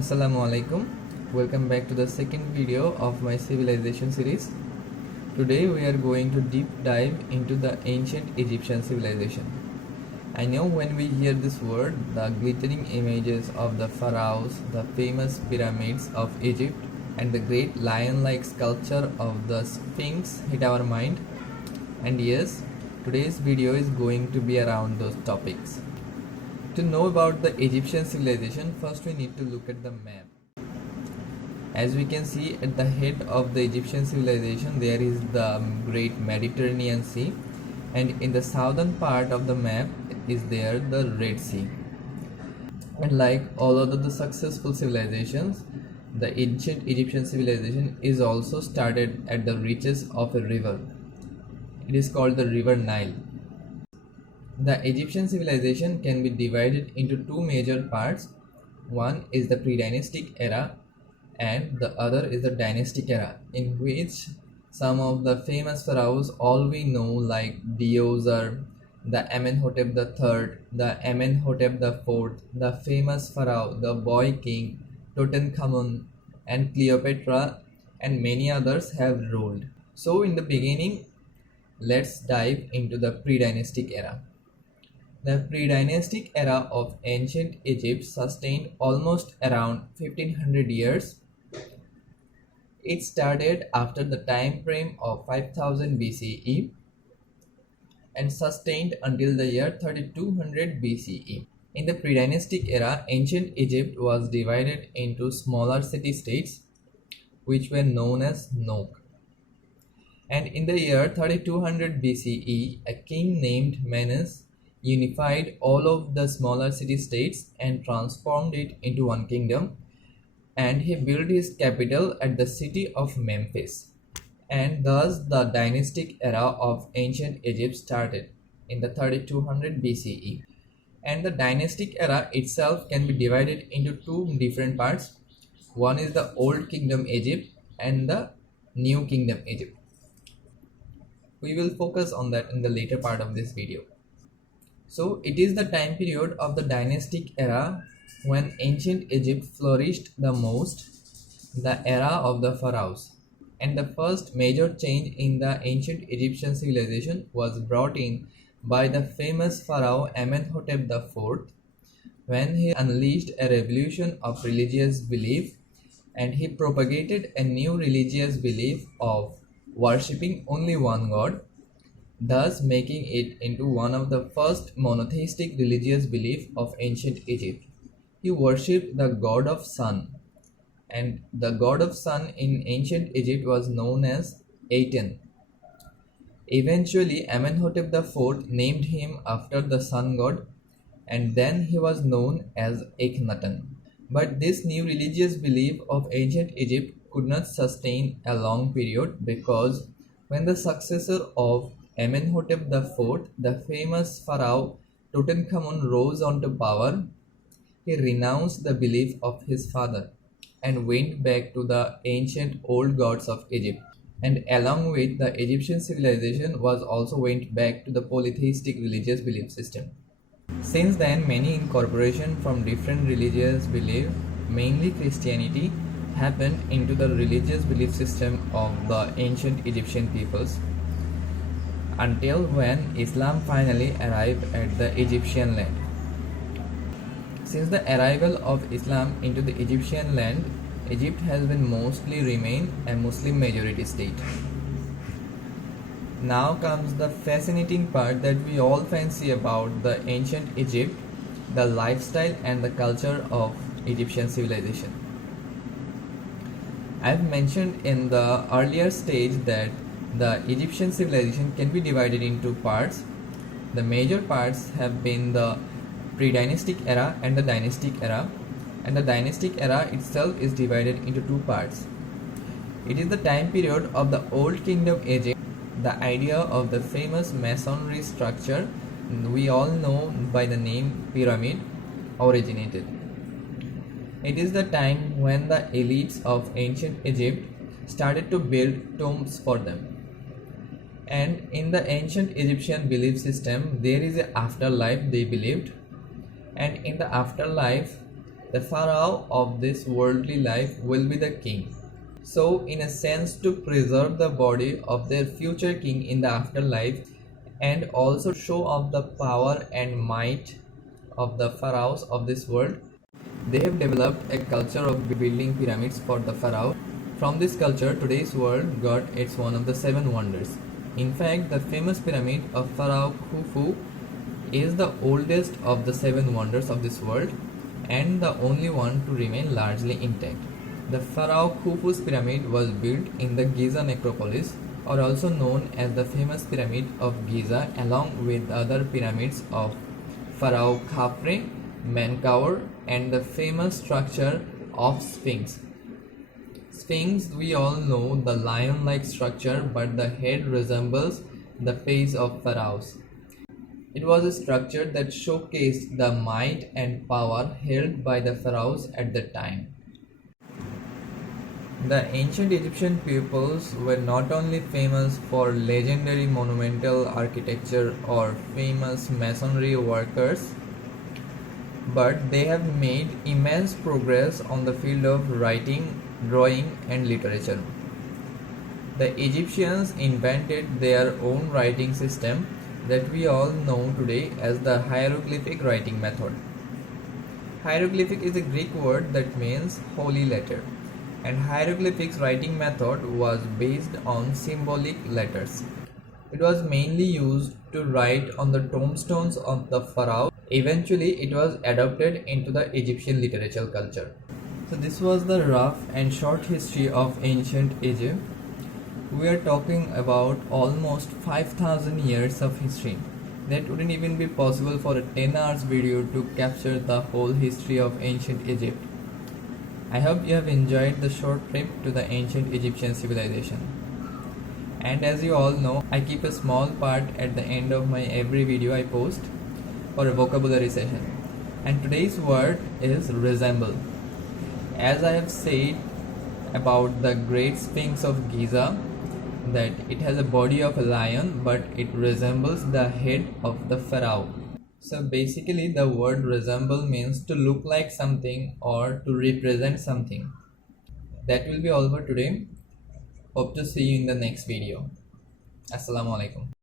Assalamu alaikum. Welcome back to the second video of my civilization series. Today we are going to deep dive into the ancient Egyptian civilization. I know when we hear this word, the glittering images of the pharaohs, the famous pyramids of Egypt, and the great lion-like sculpture of the Sphinx hit our mind. And yes, today's video is going to be around those topics. To know about the Egyptian civilization, first we need to look at the map. As we can see at the head of the Egyptian civilization, there is the great Mediterranean Sea, and in the southern part of the map is there the Red Sea. And like all other the successful civilizations, the ancient Egyptian civilization is also started at the reaches of a river. It is called the River Nile. The Egyptian civilization can be divided into two major parts. One is the pre-dynastic era and the other is the dynastic era, in which some of the famous pharaohs all we know like Djoser, the Amenhotep III, the Amenhotep IV, the famous pharaoh, the boy king, Tutankhamun and Cleopatra and many others have ruled. So in the beginning, let's dive into the pre-dynastic era. The pre-dynastic era of ancient Egypt sustained almost around 1500 years. It started after the time frame of 5000 BCE and sustained until the year 3200 BCE. In the pre-dynastic era, ancient Egypt was divided into smaller city-states which were known as Nok. And in the year 3200 BCE, a king named Menes unified all of the smaller city-states and transformed it into one kingdom, and he built his capital at the city of Memphis. And thus the dynastic era of ancient Egypt started in the 3200 BCE. And the dynastic era itself can be divided into two different parts. One is the Old Kingdom Egypt and the New Kingdom Egypt. We will focus on that in the later part of this video. So it is the time period of the dynastic era when ancient Egypt flourished the most, the era of the pharaohs. And the first major change in the ancient Egyptian civilization was brought in by the famous pharaoh Amenhotep IV when he unleashed a revolution of religious belief, and he propagated a new religious belief of worshipping only one god, thus making it into one of the first monotheistic religious belief of ancient Egypt. He worshipped the god of sun, and the god of sun in ancient Egypt was known as Aten. Eventually, Amenhotep IV named him after the sun god, and then he was known as Akhenaten. But this new religious belief of ancient Egypt could not sustain a long period, because when the successor of Amenhotep IV, the famous pharaoh Tutankhamun, rose onto power, he renounced the belief of his father and went back to the ancient old gods of Egypt. And along with the Egyptian civilization was also went back to the polytheistic religious belief system. Since then, many incorporation from different religious belief, mainly Christianity, happened into the religious belief system of the ancient Egyptian peoples, until when Islam finally arrived at the Egyptian land. Since the arrival of Islam into the Egyptian land, Egypt has been mostly remained a Muslim majority state. Now comes the fascinating part that we all fancy about the ancient Egypt, the lifestyle and the culture of Egyptian civilization. I have mentioned in the earlier stage that the Egyptian civilization can be divided into parts. The major parts have been the pre-dynastic era and the dynastic era, and the dynastic era itself is divided into two parts. It is the time period of the Old Kingdom Egypt. The idea of the famous masonry structure we all know by the name pyramid originated. It is the time when the elites of ancient Egypt started to build tombs for them. And in the ancient Egyptian belief system, there is an afterlife they believed, and in the afterlife The pharaoh of this worldly life will be the king. So, in a sense, to preserve the body of their future king in the afterlife and also show off the power and might of the pharaohs of this world, they have developed a culture of building pyramids for the pharaoh. From this culture, today's world got its one of the seven wonders. In fact, the famous pyramid of Pharaoh Khufu is the oldest of the seven wonders of this world and the only one to remain largely intact. The Pharaoh Khufu's pyramid was built in the Giza necropolis, or also known as the famous pyramid of Giza, along with other pyramids of Pharaoh Khafre, Menkaure, and the famous structure of Sphinx. Sphinx, we all know the lion-like structure, but the head resembles the face of pharaohs. It was a structure that showcased the might and power held by the pharaohs at the time. The ancient Egyptian peoples were not only famous for legendary monumental architecture or famous masonry workers, but they have made immense progress on the field of writing, drawing, and literature. The Egyptians invented their own writing system that we all know today as the hieroglyphic writing method. Hieroglyphic is a Greek word that means holy letter, and hieroglyphics writing method was based on symbolic letters. It was mainly used to write on the tombstones of the pharaoh. Eventually, it was adopted into the Egyptian literature culture. So this was the rough and short history of ancient Egypt. We are talking about almost 5,000 years of history. That wouldn't even be possible for a 10 hours video to capture the whole history of ancient Egypt. I hope you have enjoyed the short trip to the ancient Egyptian civilization. And as you all know, I keep a small part at the end of my every video I post for a vocabulary session. And today's word is resemble. As I have said about the Great Sphinx of Giza, that it has a body of a lion but it resembles the head of the pharaoh. So basically the word resemble means to look like something or to represent something. That will be all for today. Hope to see you in the next video. Assalamu alaikum.